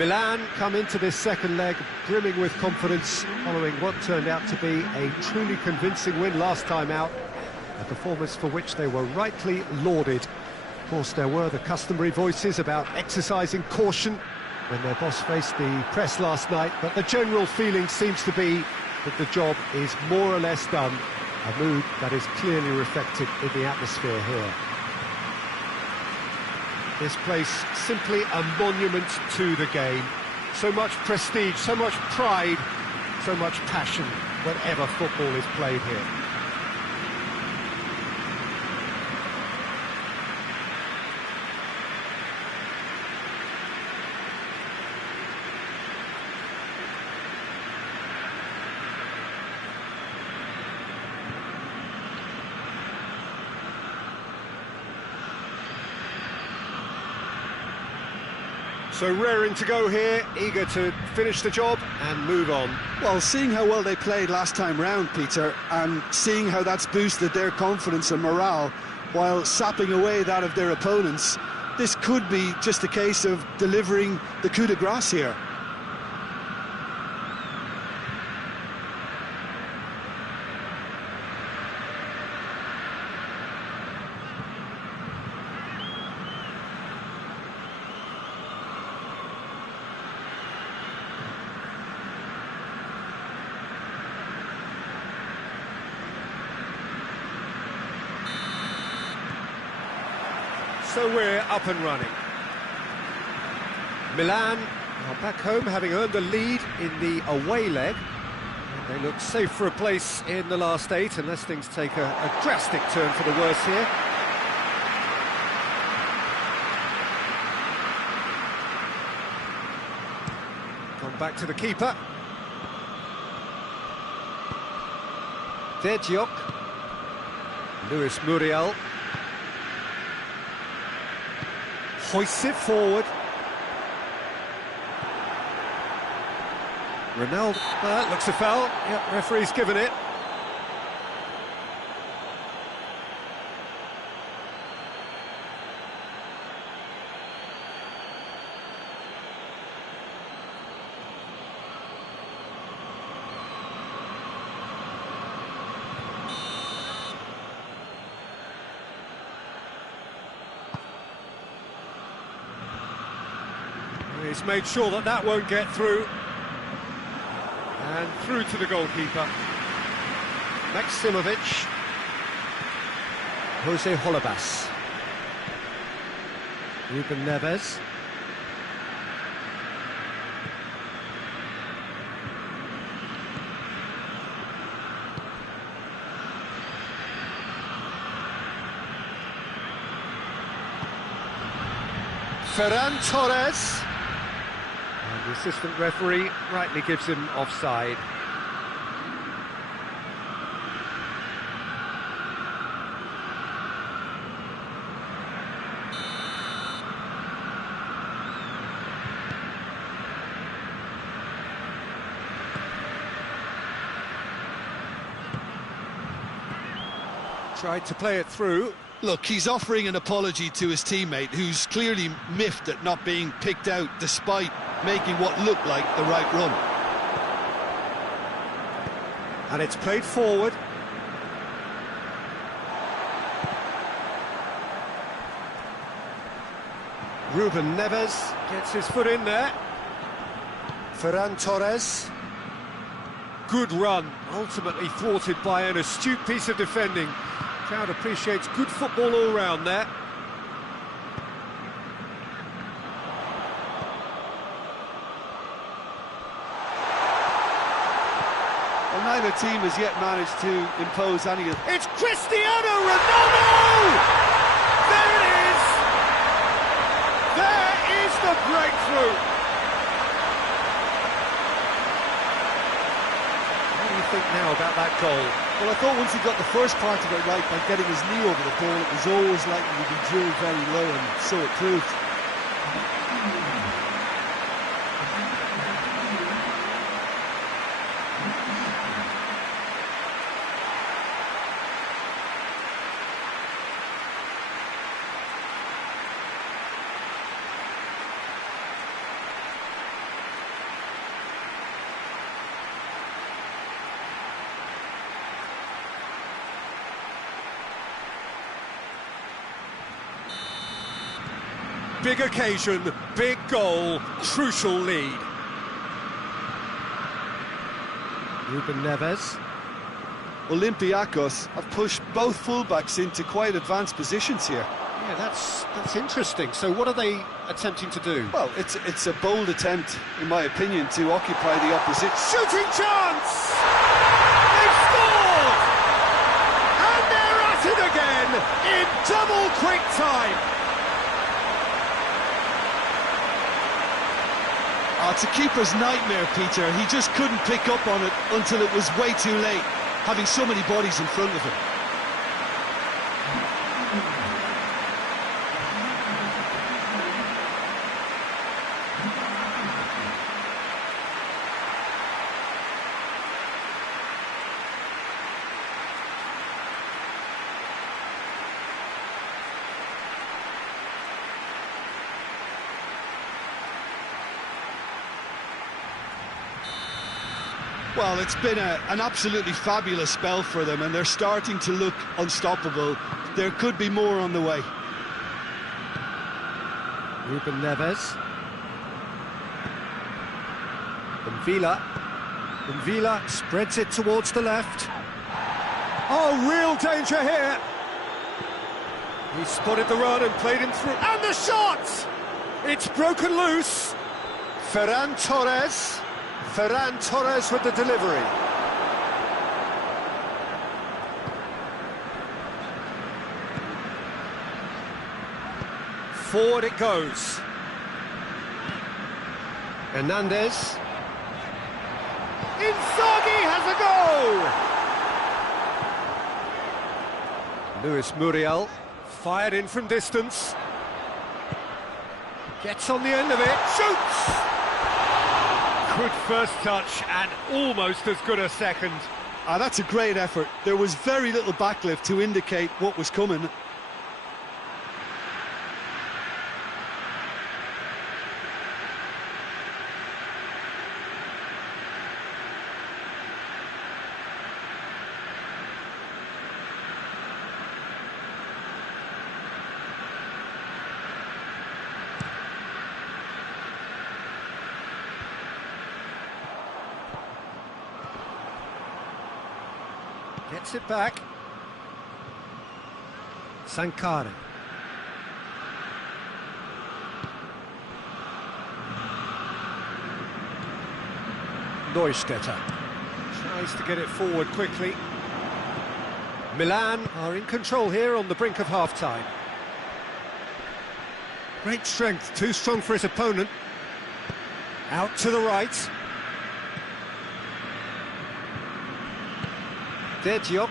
Milan come into this second leg brimming with confidence following what turned out to be a truly convincing win last time out, a performance for which they were rightly lauded. Of course, there were the customary voices about exercising caution when their boss faced the press last night, but the general feeling seems to be that the job is more or less done, a mood that is clearly reflected in the atmosphere here. This place simply a monument to the game. So much prestige, so much pride, so much passion whenever football is played here. So raring to go here, eager to finish the job and move on. Well, seeing how well they played last time round, Peter, and seeing how that's boosted their confidence and morale while sapping away that of their opponents, this could be just a case of delivering the coup de grace here. So we're up and running. Milan are back home, having earned a lead in the away leg. And they look safe for a place in the last 8, unless things take a drastic turn for the worse here. Gone back to the keeper. Dejiok. Luis Muriel. Hoists it forward. Ronaldo, looks a foul. Yep, referee's given it. He's made sure that that won't get through. And through to the goalkeeper. Maximovic. Jose Holebas. Ruben Neves. Ferran Torres. The assistant referee rightly gives him offside. Tried to play it through. Look, he's offering an apology to his teammate, who's clearly miffed at not being picked out despite making what looked like the right run. And it's played forward. Ruben Neves gets his foot in there. Ferran Torres. Good run, ultimately thwarted by an astute piece of defending. Crowd appreciates good football all round there. Well, neither team has yet managed to impose any... It's Cristiano Ronaldo! There it is! There is the breakthrough! What do you think now about that goal? Well, I thought once he got the first part of it right by getting his knee over the ball, it was always likely to be drilled very low, and so it proved. Big occasion, big goal, crucial lead. Ruben Neves. Olympiacos have pushed both fullbacks into quite advanced positions here. Yeah, that's interesting. So what are they attempting to do? Well, it's a bold attempt, in my opinion, to occupy the opposite. Shooting chance! They've scored! And they're at it again in double quick time. Oh, it's a keeper's nightmare, Peter. He just couldn't pick up on it until it was way too late, having so many bodies in front of him. Well, it's been an absolutely fabulous spell for them, and they're starting to look unstoppable. There could be more on the way. Ruben Neves. Villa spreads it towards the left. Oh, real danger here. He spotted the run and played him through. And the shot! It's broken loose. Ferran Torres with the delivery. Forward it goes. Hernandez. Inzaghi has a goal! Luis Muriel fired in from distance. Gets on the end of it, shoots! Good first touch and almost as good a second. That's a great effort. There was very little backlift to indicate what was coming. Gets it back. Sankare. Neustädter tries to get it forward quickly. Milan are in control here on the brink of half-time. Great strength, too strong for his opponent. Out to the right. Diop.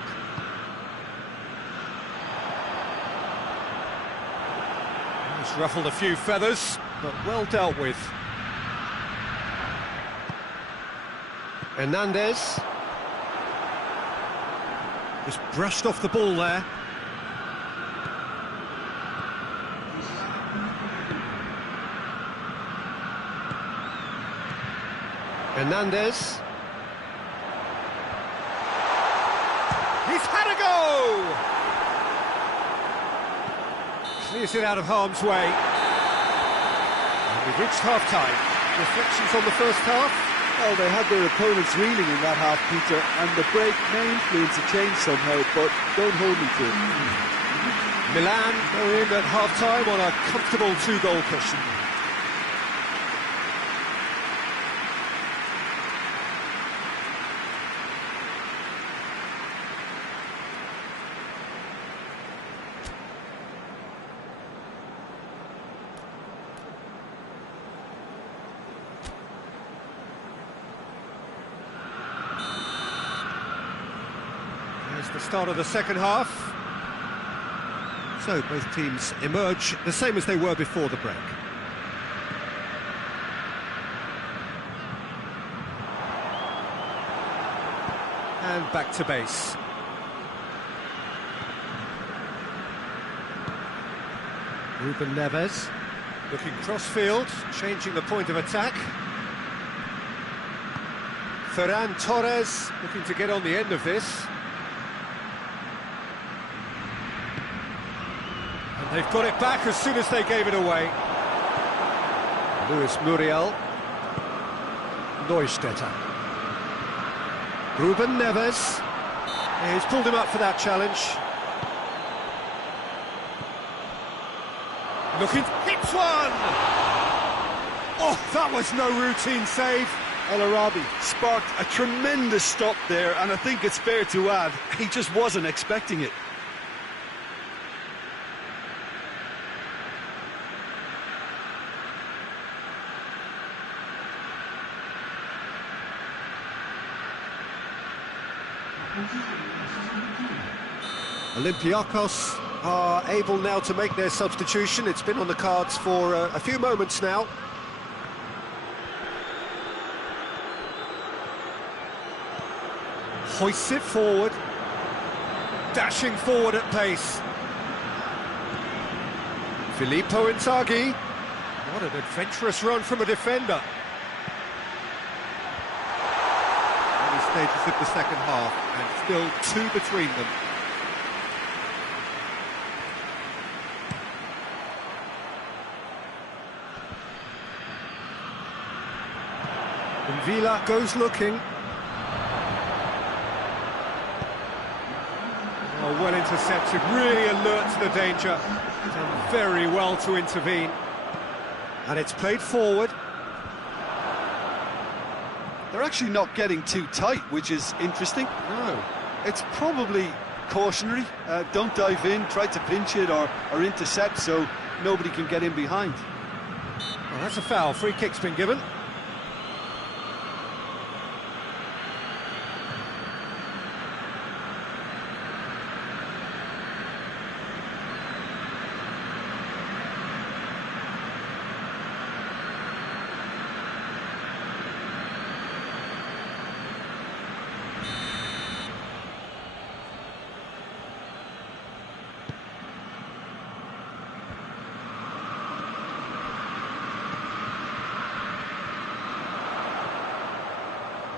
He's ruffled a few feathers, but well dealt with. Hernandez. Just brushed off the ball there. Hernandez. He's had a go! Clears it out of harm's way. And we've reached half-time. Reflections on the first half? Well, they had their opponents reeling in that half, Peter, and the break may influence a change somehow, but don't hold me to it. Milan go in at half-time on a comfortable two-goal cushion. There's the start of the second half. So both teams emerge the same as they were before the break. And back to base. Ruben Neves looking cross-field, changing the point of attack. Ferran Torres looking to get on the end of this. And they've got it back as soon as they gave it away. Luis Muriel. Neustädter. Ruben Neves. He's pulled him up for that challenge. Looking, hits one! Oh, that was no routine save. El Arabi sparked a tremendous stop there, and I think it's fair to add, he just wasn't expecting it. Olympiacos are able now to make their substitution. It's been on the cards for a few moments now. Hoists it forward, dashing forward at pace. Filippo Inzaghi. What an adventurous run from a defender. Early stages of the second half, and still two between them. And Villa goes looking. Oh, well intercepted, really alert to the danger. Done very well to intervene. And it's played forward. They're actually not getting too tight, which is interesting. No. It's probably cautionary. Don't dive in, try to pinch it or intercept so nobody can get in behind. Well, that's a foul. Free kick's been given.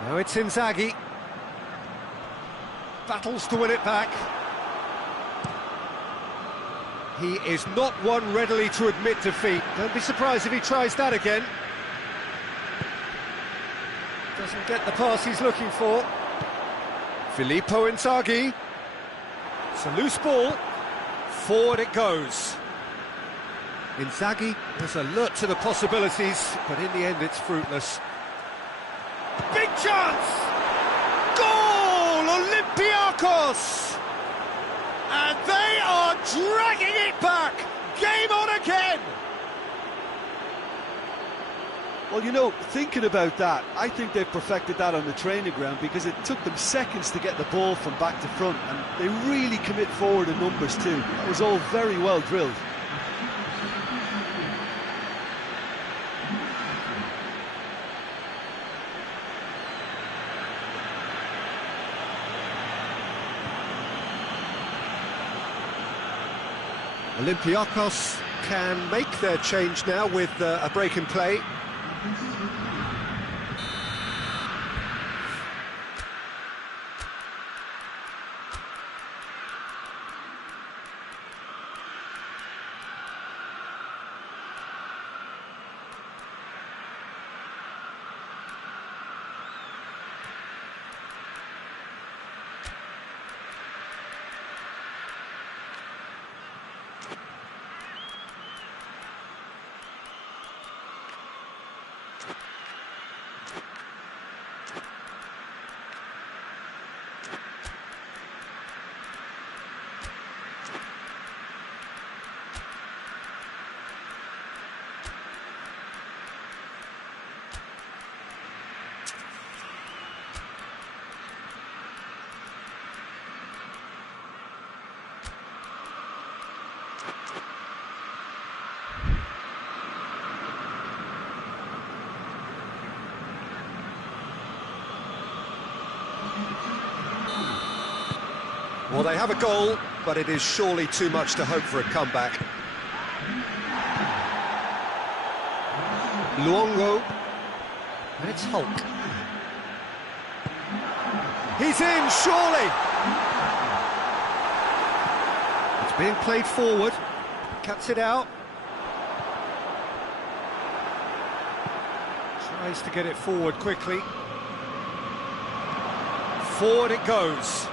Now it's Inzaghi. Battles to win it back. He is not one readily to admit defeat. Don't be surprised if he tries that again. Doesn't get the pass he's looking for. Filippo Inzaghi. It's a loose ball. Forward it goes. Inzaghi was alert to the possibilities, but in the end it's fruitless. Big chance! Goal! Olympiacos! And they are dragging it back! Game on again! Well, you know, thinking about that, I think they've perfected that on the training ground because it took them seconds to get the ball from back to front, and they really commit forward in numbers too. That was all very well drilled. Olympiacos can make their change now with a break in play. Well, they have a goal, but it is surely too much to hope for a comeback. Luongo. And it's Hulk. He's in, surely! It's being played forward. Cuts it out. Tries to get it forward quickly. Forward it goes.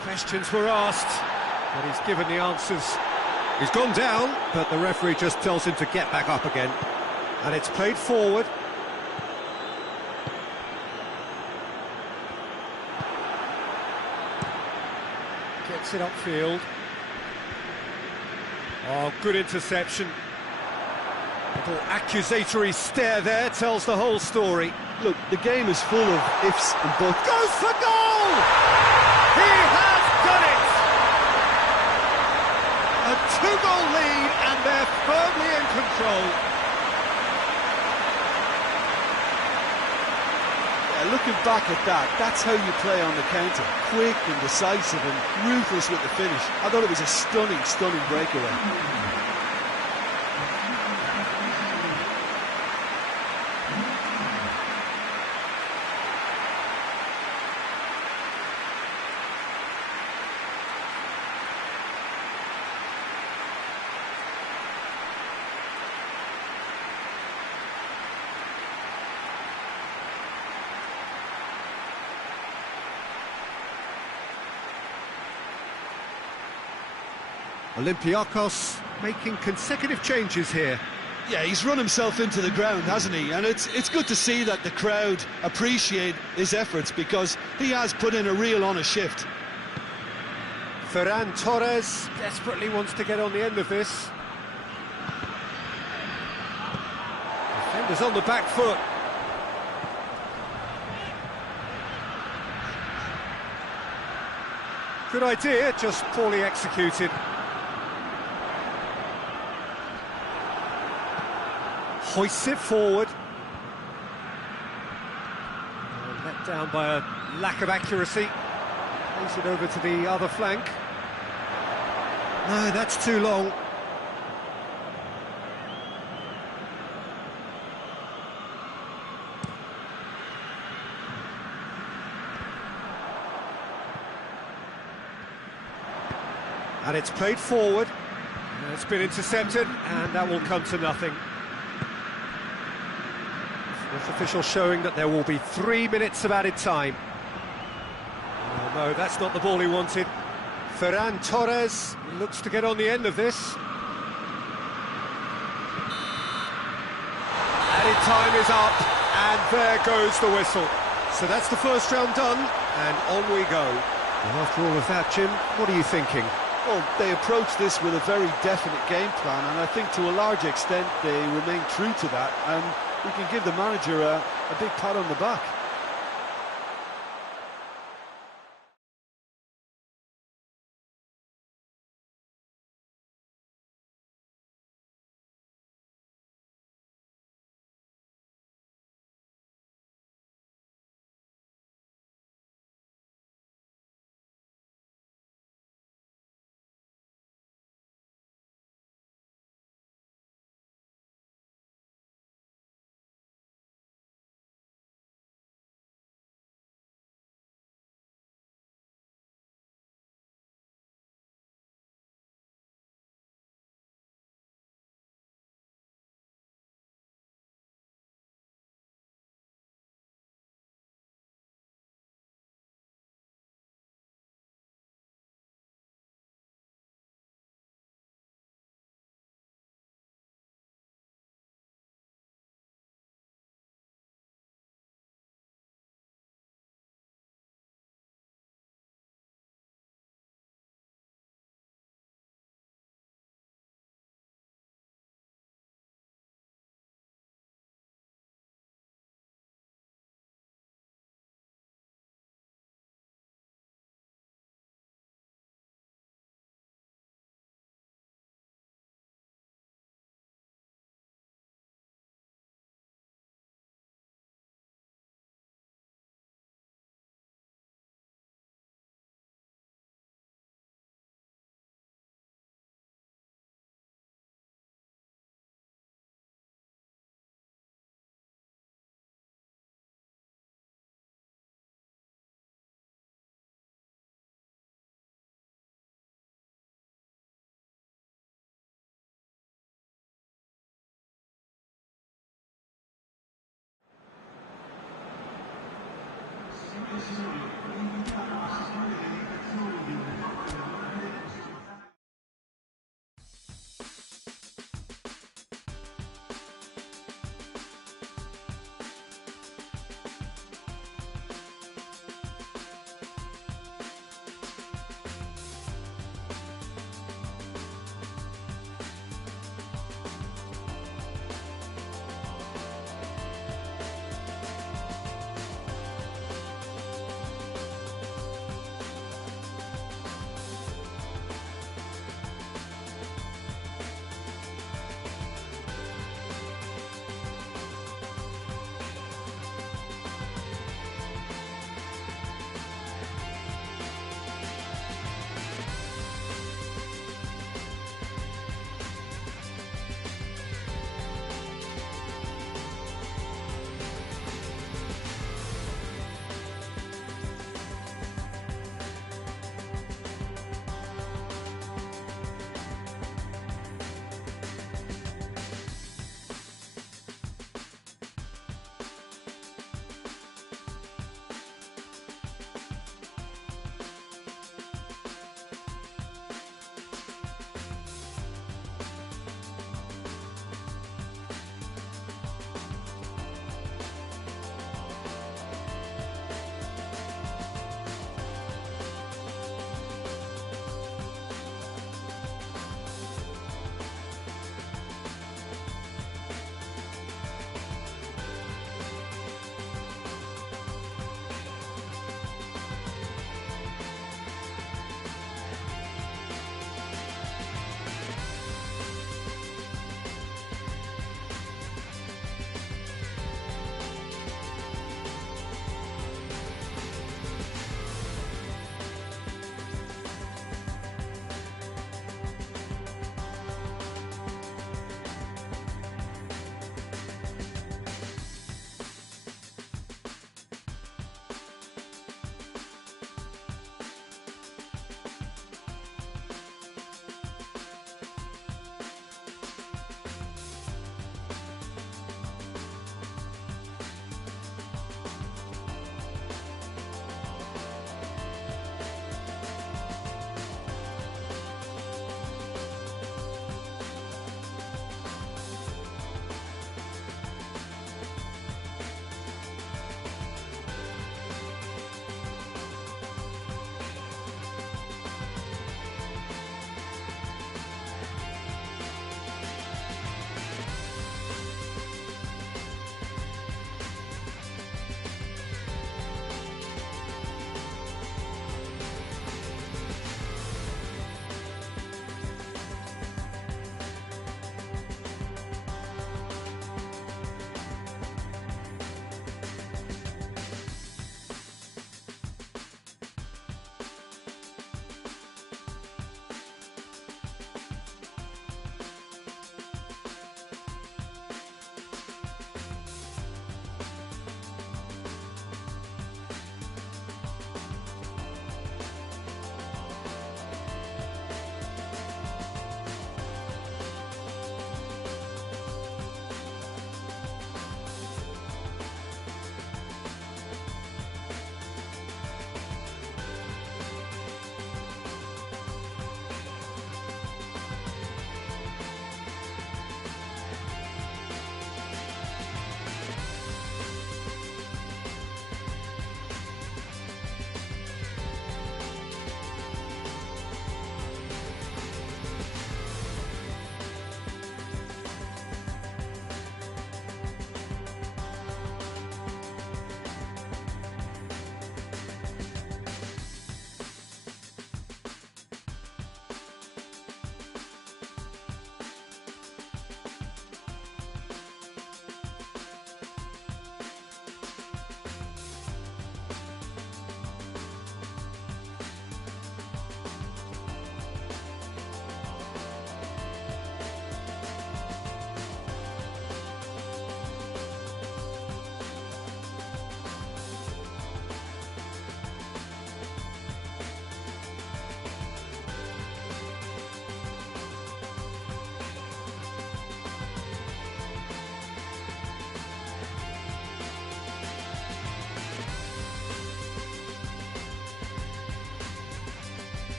Questions were asked, but he's given the answers. He's gone down, but the referee just tells him to get back up again. And it's played forward. Gets it upfield. Oh, good interception. Little accusatory stare there tells the whole story. Look, the game is full of ifs and buts. Goes for goal! He has done it! A two-goal lead, and they're firmly in control. Yeah, looking back at that, that's how you play on the counter. Quick and decisive and ruthless with the finish. I thought it was a stunning, stunning breakaway. Olympiacos making consecutive changes here. Yeah, he's run himself into the ground, hasn't he? And it's good to see that the crowd appreciate his efforts, because he has put in a real honest shift. Ferran Torres desperately wants to get on the end of this. Defenders on the back foot. Good idea, just poorly executed. Hoists it forward. Let down by a lack of accuracy. Plays it over to the other flank. No, that's too long. And it's played forward. It's been intercepted, and that will come to nothing. Fourth official showing that there will be 3 minutes of added time. Oh, no, that's not the ball he wanted. Ferran Torres looks to get on the end of this. Added time is up, and there goes the whistle. So that's the first round done, and on we go. And after all of that, Jim, what are you thinking? Well, they approached this with a very definite game plan, and I think to a large extent they remain true to that, and we can give the manager a big pat on the back.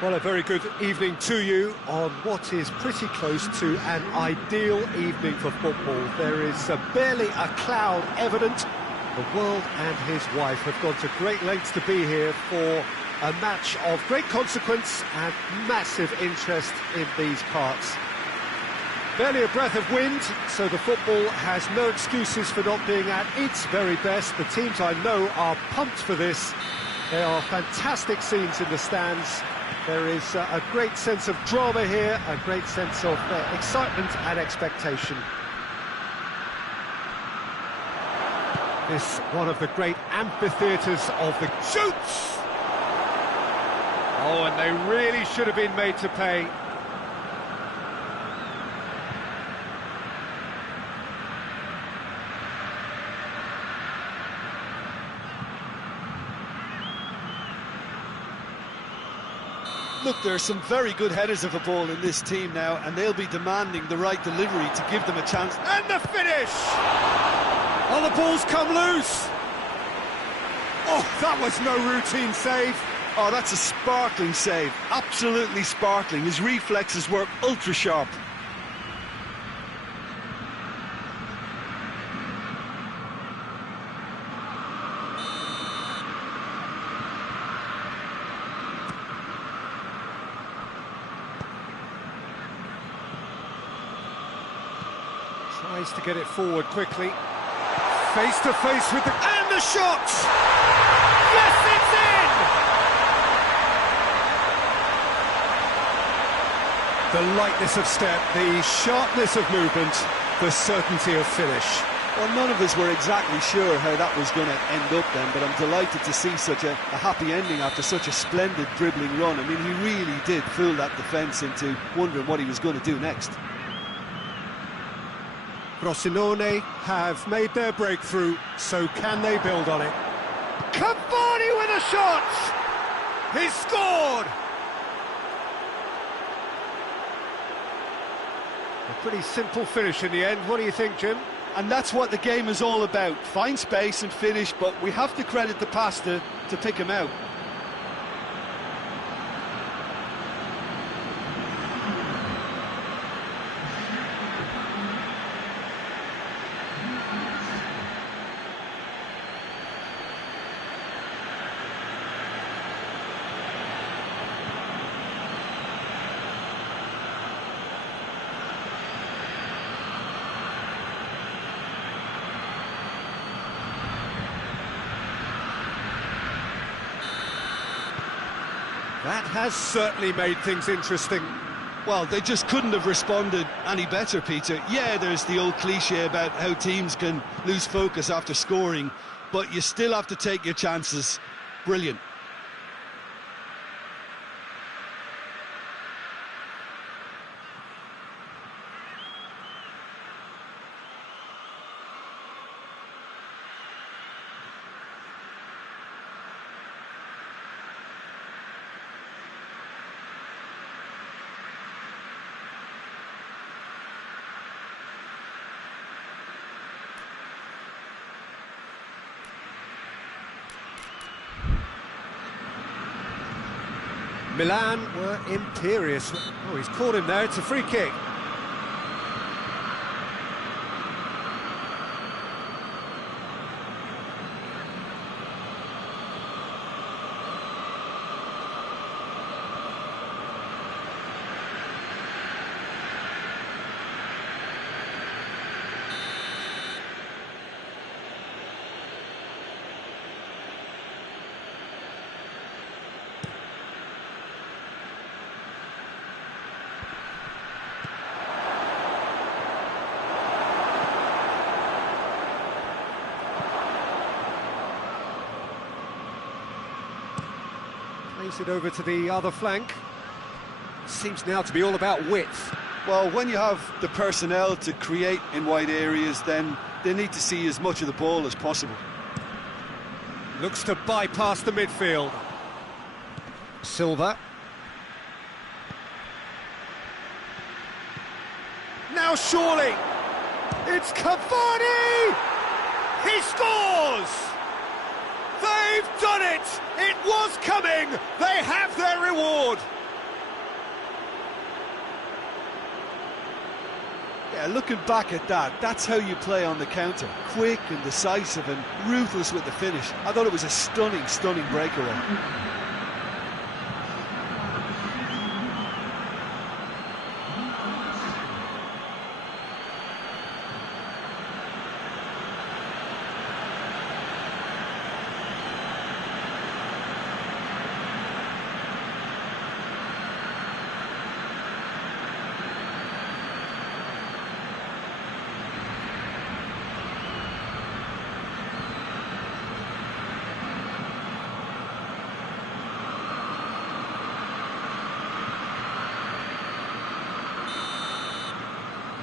Well, a very good evening to you on what is pretty close to an ideal evening for football. There is barely a cloud evident. The world and his wife have gone to great lengths to be here for a match of great consequence and massive interest in these parts. Barely a breath of wind, so the football has no excuses for not being at its very best. The teams I know are pumped for this. There are fantastic scenes in the stands. There is a great sense of drama here, a great sense of excitement and expectation. This one of the great amphitheatres of the shoots! Oh, and they really should have been made to pay. Look, there are some very good headers of a ball in this team now, and they'll be demanding the right delivery to give them a chance. And the finish! Oh, the ball's come loose! Oh, that was no routine save. Oh, that's a sparkling save, absolutely sparkling. His reflexes were ultra-sharp. Tries to get it forward quickly. Face to face with the... And the shot! Yes, it's in! The lightness of step, the sharpness of movement, the certainty of finish. Well, none of us were exactly sure how that was going to end up then, but I'm delighted to see such a happy ending after such a splendid dribbling run. I mean, he really did fool that defence into wondering what he was going to do next. Frosinone have made their breakthrough, so can they build on it? Cavani with a shot! He's scored! A pretty simple finish in the end. What do you think, Jim? And that's what the game is all about. Find space and finish, but we have to credit the pass to pick him out. That has certainly made things interesting. Well, they just couldn't have responded any better, Peter. Yeah, there's the old cliche about how teams can lose focus after scoring, but you still have to take your chances. Brilliant. Milan were imperious. Oh, he's caught him there. It's a free kick. Plays it over to the other flank. Seems now to be all about width. Well, when you have the personnel to create in wide areas, then they need to see as much of the ball as possible. Looks to bypass the midfield. Silva. Now surely, it's Cavani! He scores! They've done it! It was coming! They have their reward! Yeah, looking back at that, that's how you play on the counter. Quick and decisive and ruthless with the finish. I thought it was a stunning, stunning breakaway.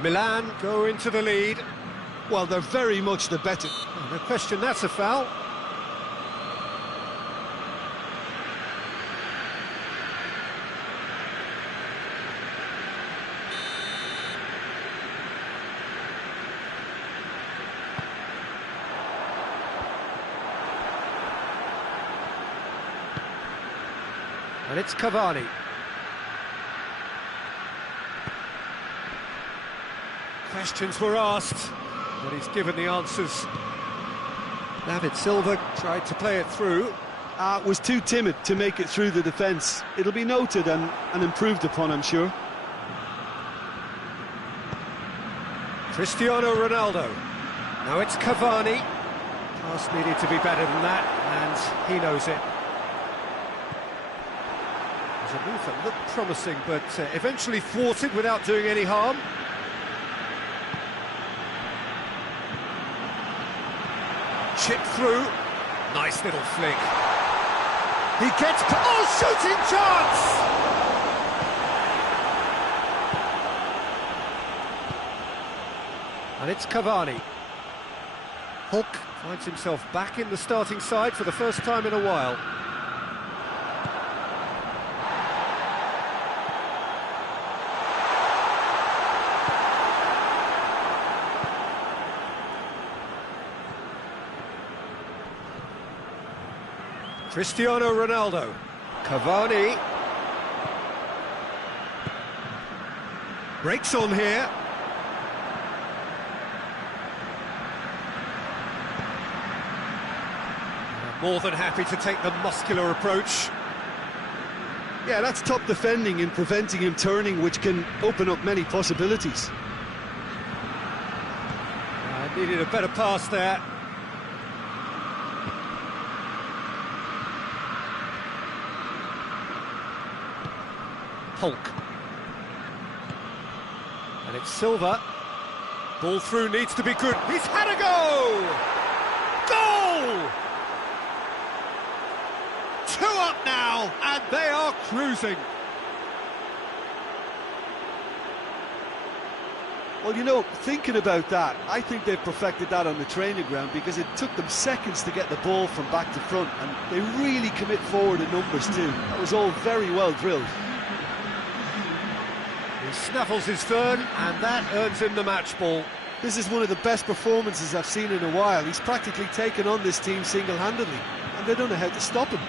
Milan go into the lead. Well, they're very much the better. No question, that's a foul. And it's Cavani. Questions were asked, but he's given the answers. David Silva tried to play it through. Was too timid to make it through the defence. It'll be noted and improved upon, I'm sure. Cristiano Ronaldo. Now it's Cavani. Pass needed to be better than that, and he knows it. There's a move that looked promising, but eventually thwarted without doing any harm. Chip through, nice little flick. He gets, shooting chance! And it's Cavani. Hulk finds himself back in the starting side for the first time in a while. Cristiano Ronaldo. Cavani. Breaks on here. More than happy to take the muscular approach. Yeah, that's top defending and preventing him turning, which can open up many possibilities. Needed a better pass there. Hulk. And it's Silva. Ball through needs to be good. He's had a go! Goal! 2 up now, and they are cruising. Well, you know, thinking about that, I think they've perfected that on the training ground because it took them seconds to get the ball from back to front, and they really commit forward in numbers too. That was all very well drilled. He snaffles his third, and that earns him the match ball. This is one of the best performances I've seen in a while. He's practically taken on this team single-handedly, and they don't know how to stop him.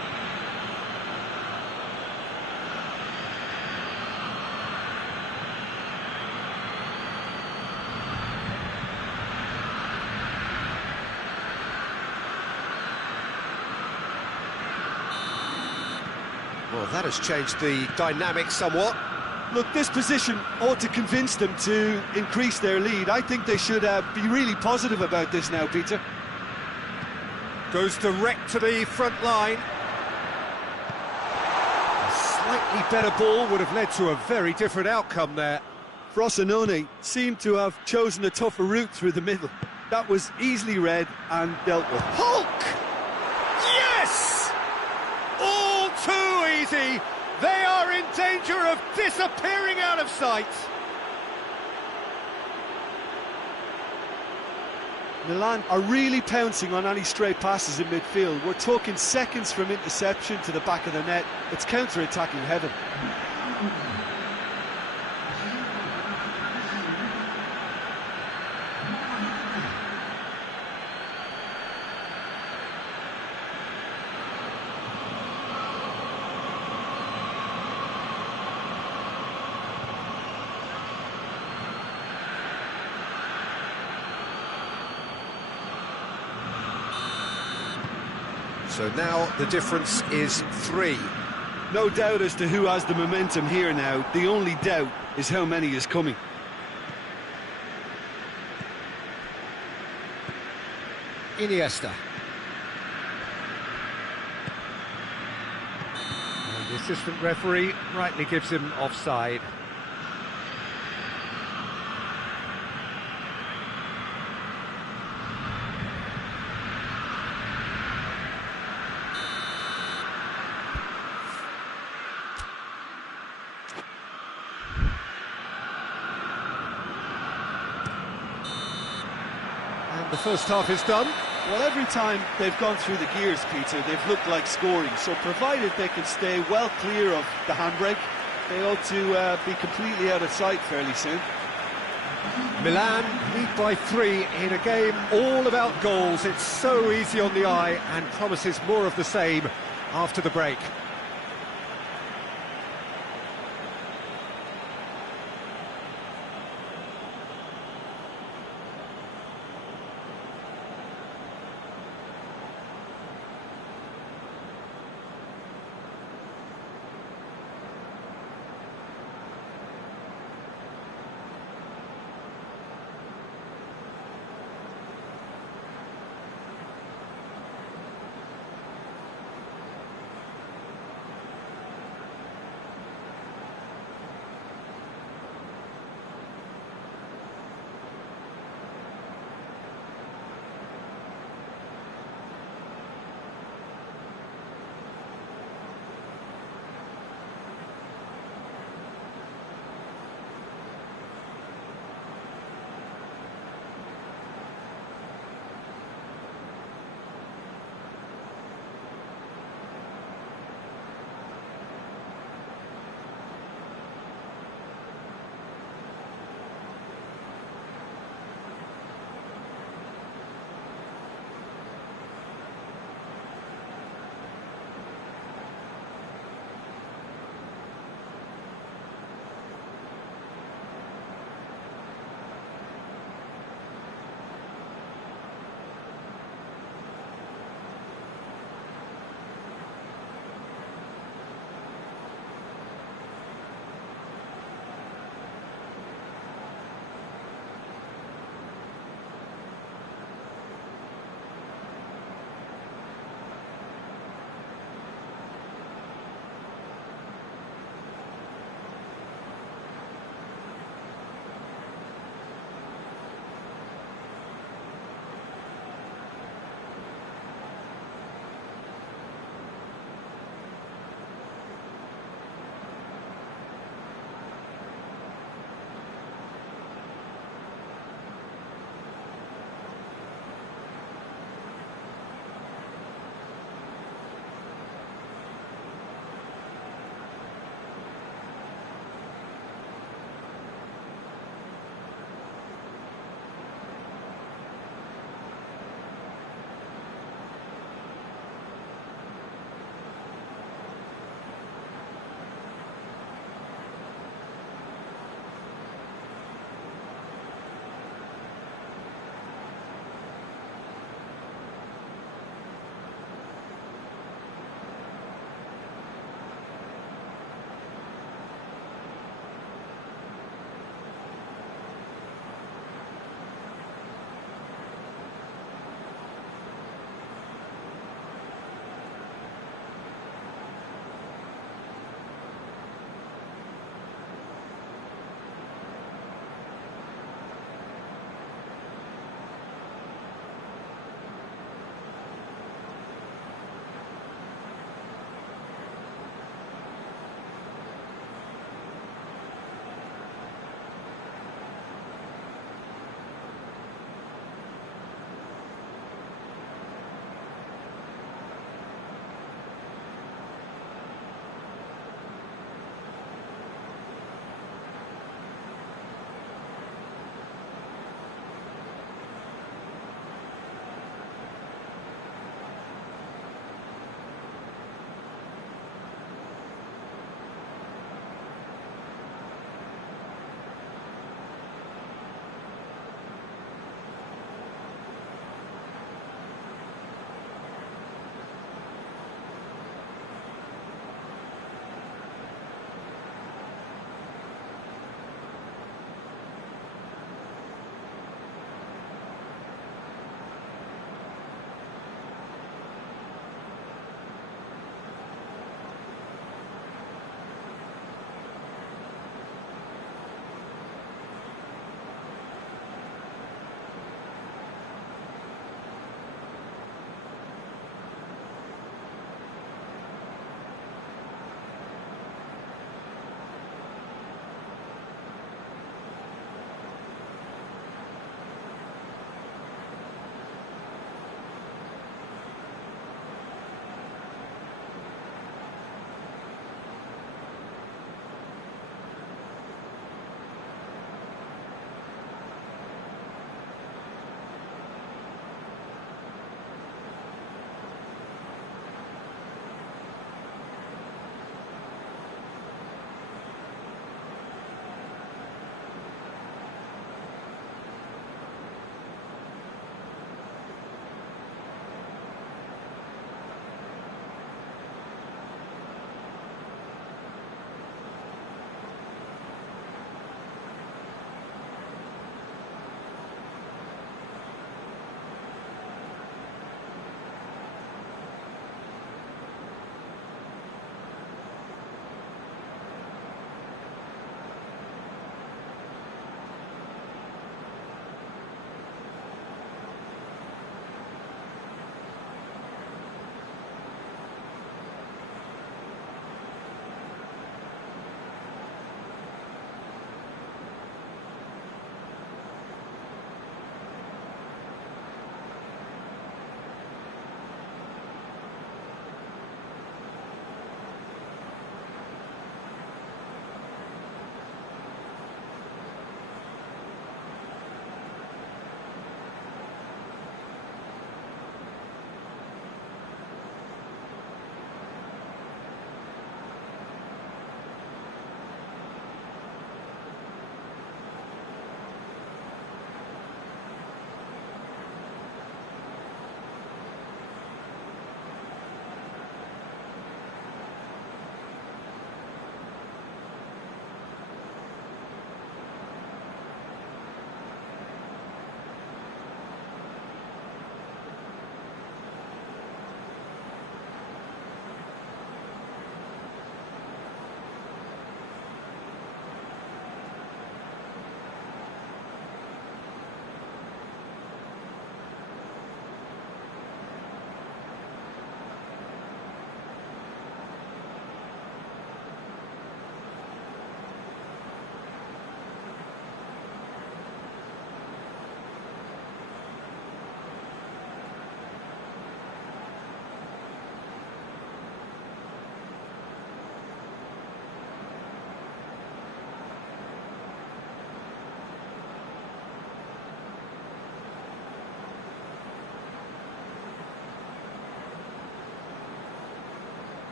Well, that has changed the dynamic somewhat. Look, this position ought to convince them to increase their lead. I think they should be really positive about this now, Peter. Goes direct to the front line. A slightly better ball would have led to a very different outcome there. Frosinone seemed to have chosen a tougher route through the middle. That was easily read and dealt with. Hulk! Yes! All too easy. They are in danger of disappearing out of sight. Milan are really pouncing on any stray passes in midfield. We're talking seconds from interception to the back of the net. It's counter-attacking heaven. So now the difference is 3. No doubt as to who has the momentum here now. The only doubt is how many is coming. Iniesta. And the assistant referee rightly gives him offside. And the first half is done. Well, every time they've gone through the gears, Peter, they've looked like scoring. So provided they can stay well clear of the handbrake, they ought to be completely out of sight fairly soon. Milan lead by 3 in a game all about goals. It's so easy on the eye and promises more of the same after the break.